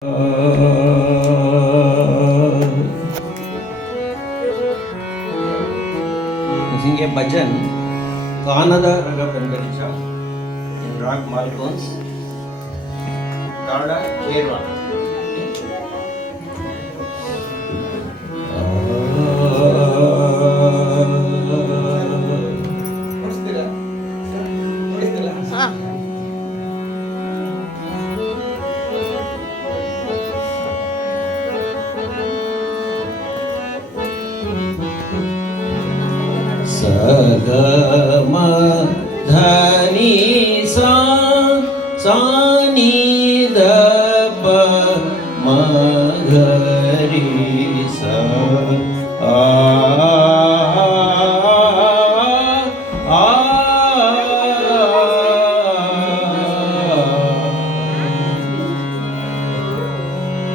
Sing a bhajan, Kanada Raga Pandaricha, in Rag Malkons, Tada Kerala. Sagama dhani sa ni da pa ma ga ri sa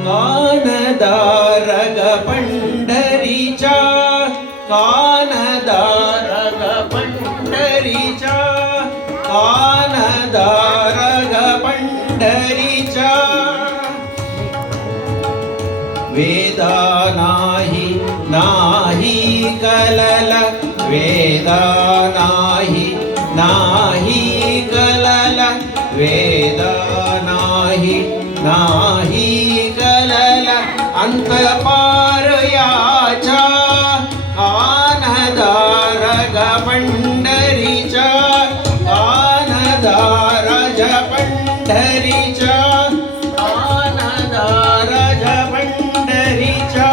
कानदा रग पंढरीचा कानदा रग पंढरीचा कानदा रग पंढरीचा वेदा नाही colour Veda नाही colour Veda नाही colour अंत पार याचा कानदा रग पंढरीचा कानदा रज पंढरीचा कानदा रज पंढरीचा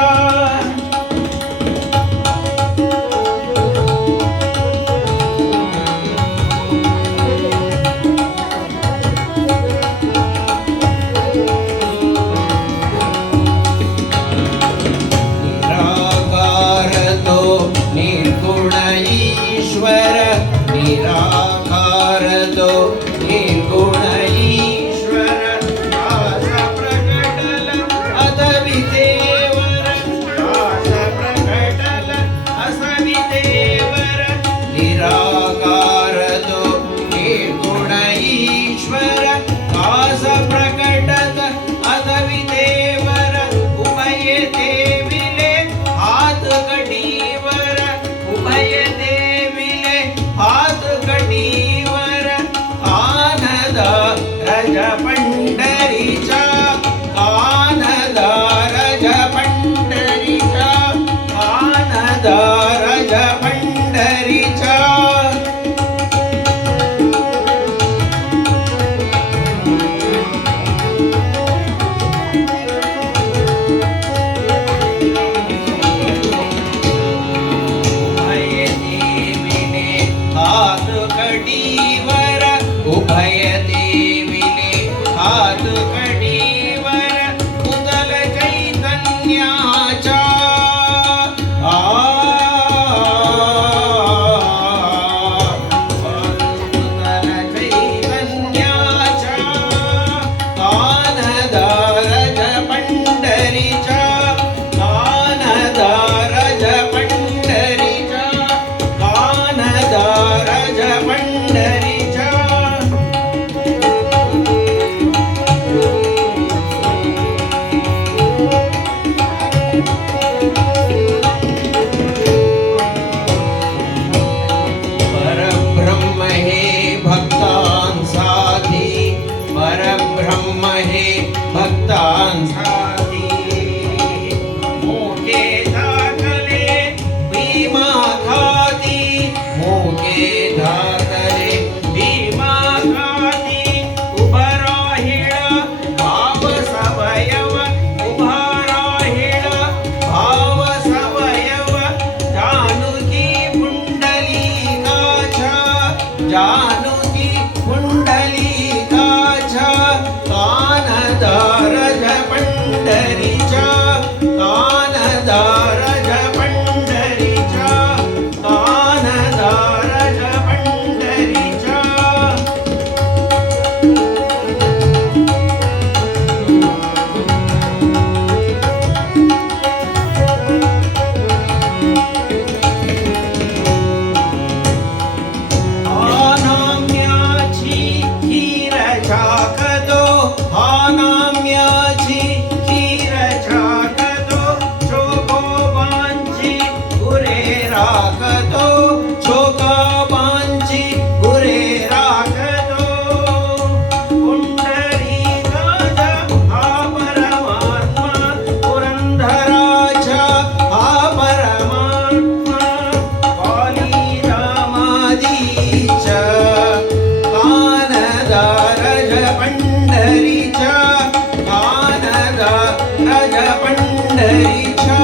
पंढरीच्या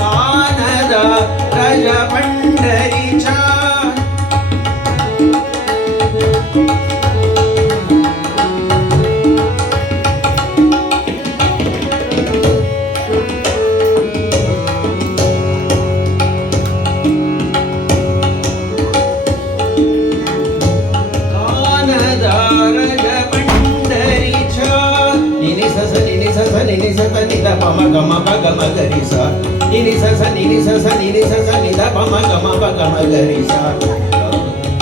कानद रज पंढरीच्या నిని స నిద పమ గమ పగమ గరి స నిని స నిని స నిని స నిద పమ గమ పగమ గరి స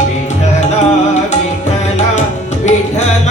విఠల విఠల విఠల